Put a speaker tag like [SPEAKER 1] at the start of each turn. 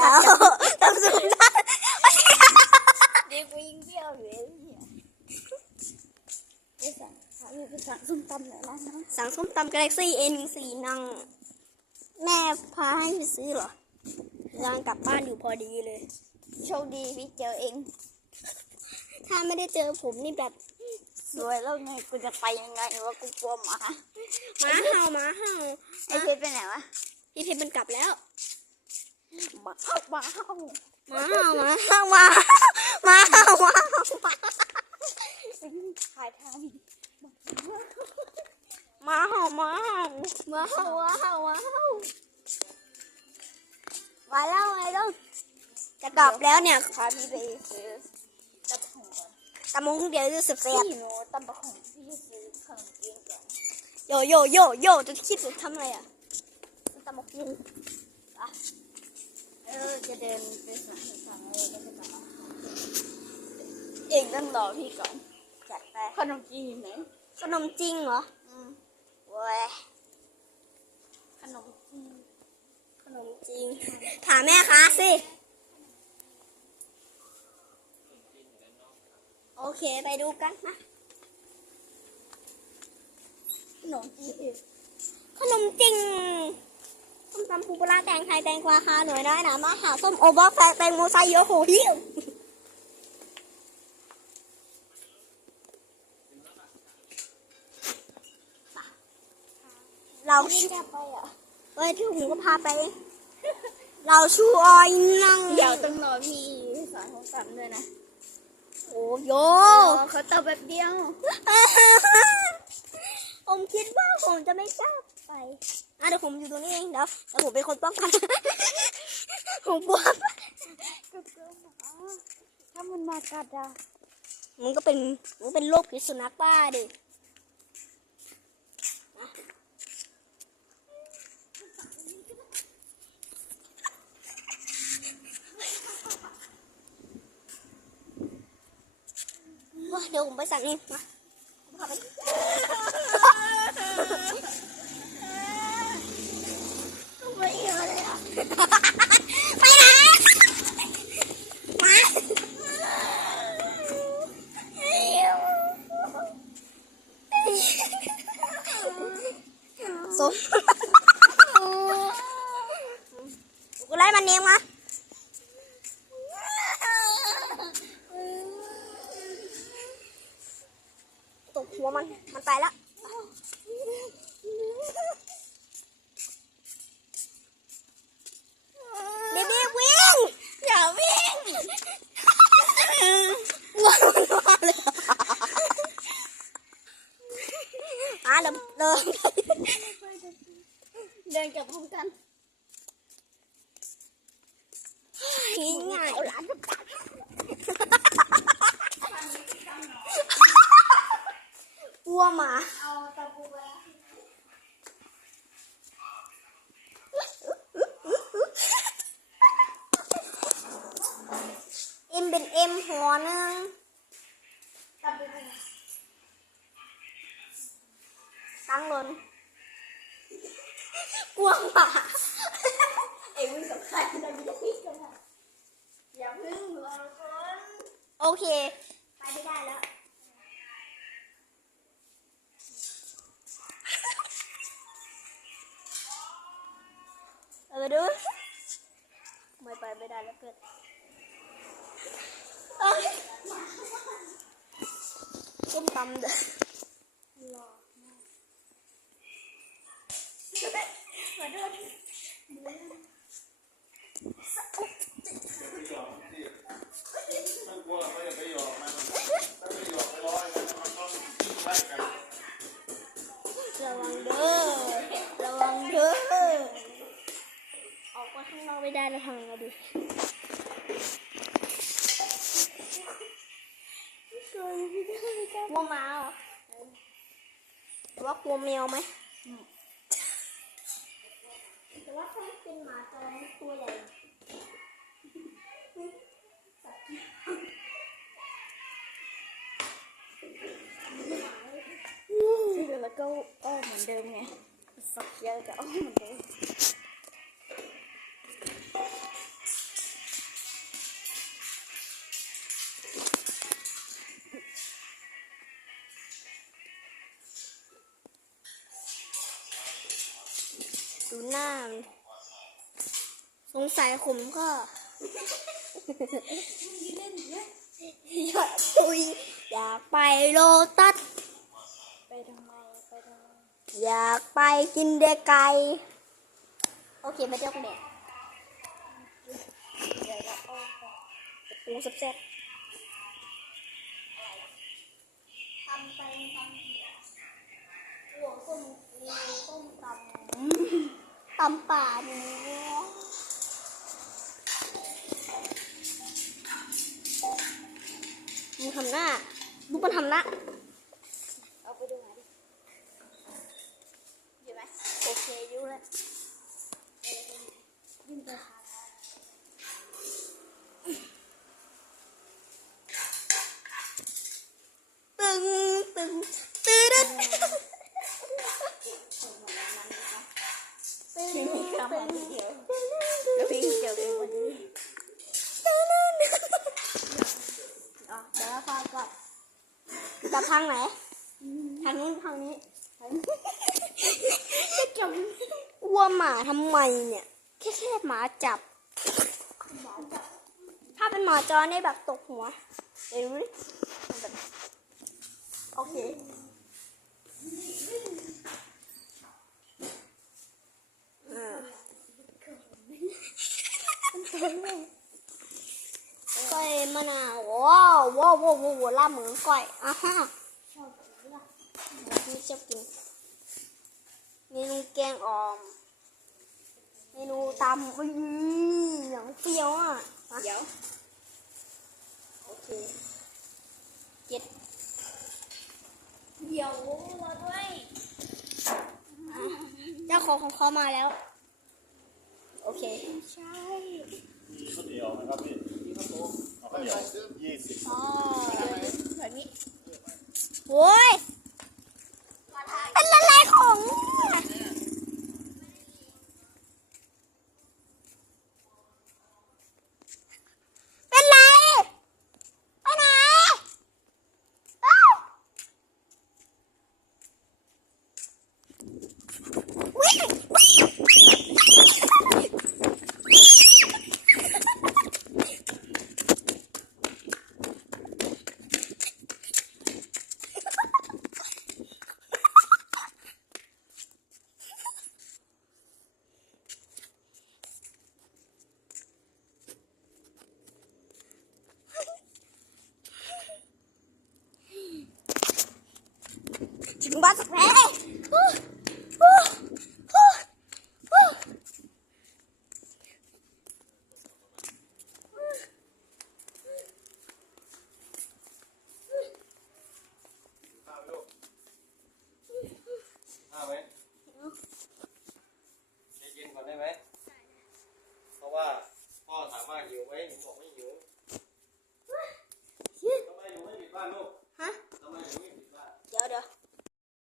[SPEAKER 1] แล้วต้องซูมได้
[SPEAKER 2] เด็กวิ่งเที่ยวอยู่ไอ้เนี่ยไปสั่งหาไปสั่งส้มตำหน่อยร้านน้อง
[SPEAKER 1] สั่งส้มตำกาแล็กซี่เอ็นสี่นั่งแม่พาให้ไปซื้อเหรอยังกลับบ้านอยู่พอดีเลย
[SPEAKER 2] โชคดีพี่เจอเอง
[SPEAKER 1] ถ้าไม่ได้เจอผมนี่แบบ
[SPEAKER 2] สวยแล้วไงกูจะไปยังไงวะกูกลัวหมา
[SPEAKER 1] หมาเห่าหมาเห่า
[SPEAKER 2] ไอ้เพชรไปไหนวะ
[SPEAKER 1] พี่เพชรมันกลับแล้ว
[SPEAKER 2] หมาเข้าหมาเข้า
[SPEAKER 1] หมาเห่าหมาเห่าหมาหมาเห่าหมาเห่าหมา
[SPEAKER 2] ถ่ายทาง
[SPEAKER 1] หมาเห่าหมาเห่าหมาเห่าหมาเห่าหมาเห่า
[SPEAKER 2] มาแล้วไงลูก
[SPEAKER 1] จะกลับแล้วเนี่ย
[SPEAKER 2] พาพี่ไปซื้อตะผงก่อน
[SPEAKER 1] ตะมุงเดี๋ยวจะเสียบ
[SPEAKER 2] พี่หนูตำปะขงพี่ซื้อขนมจีนก่อน
[SPEAKER 1] โยโยโยโยจะคิดจะทำอะไรอะตะมุง
[SPEAKER 2] เออจะเดินไปสั่งสั่งอะไรก็จะมาเองต้องรอพี่ก่อน
[SPEAKER 1] จัดไป
[SPEAKER 2] ขนมจีนอยู่ไหน
[SPEAKER 1] ขนมจริงเหรอ
[SPEAKER 2] อืม
[SPEAKER 1] เว้ย
[SPEAKER 2] ขนมจีน
[SPEAKER 1] ขนมจริง ถามแม่ค้าสิ โอเคไปดูกันนะ
[SPEAKER 2] ขนมจีน
[SPEAKER 1] ขนมจริง ส้มตำปูปลาร้าแตงไทยแตงกวาคาหน่วยน้อยหนามาหาส้มโอบอแฟกแตงโมไซโยโหฮิวเรา
[SPEAKER 2] พี่จะไปอะ
[SPEAKER 1] เอ้ยที่ผมก็พาไป เราชูออยนั่ง
[SPEAKER 2] เดี๋ยวต้องรอพี่สอนของตำด้วยนะ
[SPEAKER 1] โอ้โย
[SPEAKER 2] รอเขาเติมแบบเดียว
[SPEAKER 1] ผมคิดว่าผมจะไม่กล้าไป อะเดี๋ยวผมอยู่ตรงนี้เองเดี๋ยวเดี๋ยวผมเป็นคนป้องกันผมกลัว
[SPEAKER 2] มถ้ามันมากัดอะ
[SPEAKER 1] มันก็เป็นมันเป็นโรคพิษสุนัขบ้าดิว่าเดี๋ยวผมไปสั่งเองมาไป
[SPEAKER 2] ไม่เยอะเลยอะ
[SPEAKER 1] ไปไหนมาสม กูไล่มันเนียงมาตกหัวมัน มันตายแล้ว เบบี้วิ่ง
[SPEAKER 2] อย่าวิ่ง
[SPEAKER 1] ว้าวว้าวเลยอะเดินเดิน
[SPEAKER 2] เดินกลับพร้อมกัน
[SPEAKER 1] ง่าย
[SPEAKER 2] เอาหลานกลับบ้าน
[SPEAKER 1] กลัวหมา
[SPEAKER 2] เอาตะปูไป
[SPEAKER 1] เอ็มเป็นเอ็มหัวหนึง
[SPEAKER 2] ตั้
[SPEAKER 1] งลนกลัวหมา
[SPEAKER 2] เอ็งวิ่งกับใครเราจะวิ่งกันอะ พึ่งรอก่อน
[SPEAKER 1] โอเค ไปไม่ได้แล้วเออดูไม่ไปไม่ได้แล้วเกิดเอ้ยส้มตำเด้อ
[SPEAKER 3] กลัวหมา
[SPEAKER 1] เหรอหรือว่ากลัวแมวไหมแต่ว่าถ้าเป็นหมาตัวนี้ตัวใหญ่
[SPEAKER 2] แล้วก็อ้อมเหมือนเดิมไงสักเยอะก็อ้อมเหมือนเดิม
[SPEAKER 1] ดูหน้ามันสงสัยผมก็อยากคุยอยากไปโลตัส
[SPEAKER 2] ไปทำไมไปทำไม
[SPEAKER 1] อยากไปกินเดกไก่โอเคมาเจ้ากันแดด
[SPEAKER 2] เดี๋ยวเราเอาไป
[SPEAKER 1] ปูแซ่บ
[SPEAKER 2] ทำไปทำหัวส้มมีส้มตำ
[SPEAKER 1] ๆ ตำป่าเนื้อมึงทำหน้าลูกมันทำหน้า
[SPEAKER 2] เอาไปดูหน่อยดิอยู่ไหม
[SPEAKER 1] โอเคอยู่แล้ว
[SPEAKER 2] ยิ่งไปทานนะ พี่มีคำมาเดียวแล้วพี่เจอเองวันนี้อะเดี๋ยวเราฟัก่อน
[SPEAKER 1] จับทางไหนทางนู้นทางนี้จะจับวัวหมาทำไมเนี่ยแค่แค่หมาจับ ถ้าเป็นหมาจอเนี่แบบตกหัวเดี๋ยวดูดิโอเค อ่าก้อยมะนาวว้าวว้าวว้าวว้าวลาเหมือนก้อยอะฮะ
[SPEAKER 2] ชอบแบบนี้ล่ะ
[SPEAKER 1] นี่ชอบกินเมนูแกงอ่อมเมนูตำอุ้ยอย่างเปรี้ยวอะมา
[SPEAKER 2] เดี๋ยว
[SPEAKER 1] โอเคเจ็ด
[SPEAKER 2] เดี๋ยวเราด้วย
[SPEAKER 1] เจ้าของของเขามาแล้ว โอเค
[SPEAKER 2] ใช่
[SPEAKER 3] มีข้าวเหนียวนะครับพี่มีข้าวโพดเอาข้าวเหนียวยี่สิบ
[SPEAKER 1] อ๋อ
[SPEAKER 2] แบบนี้
[SPEAKER 1] โว้ย Bota. É.